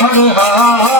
ha ha ha ha ha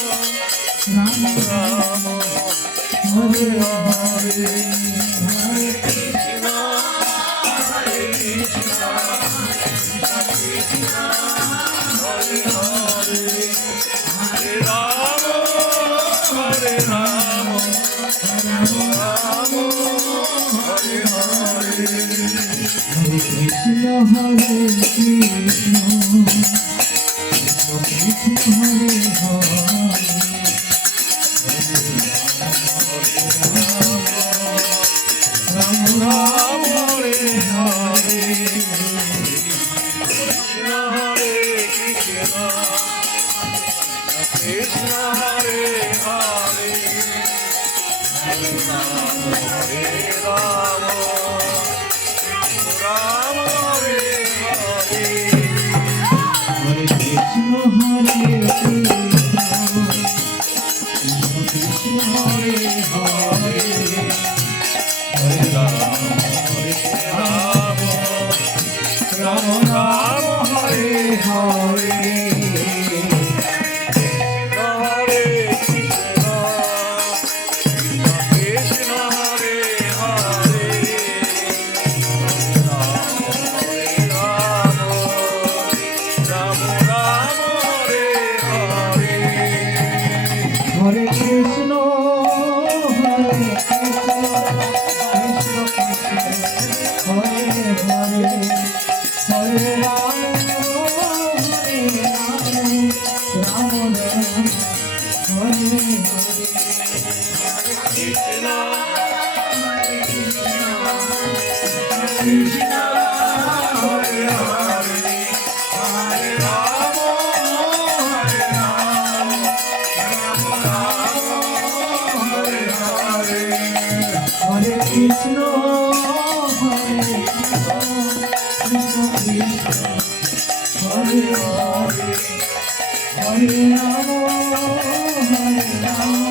hare Oh, oh, oh, oh.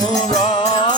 Ram Ram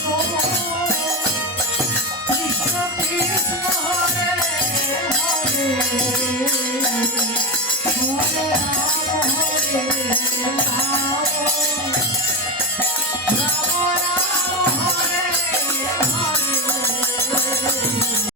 Hare Ram Hare Ram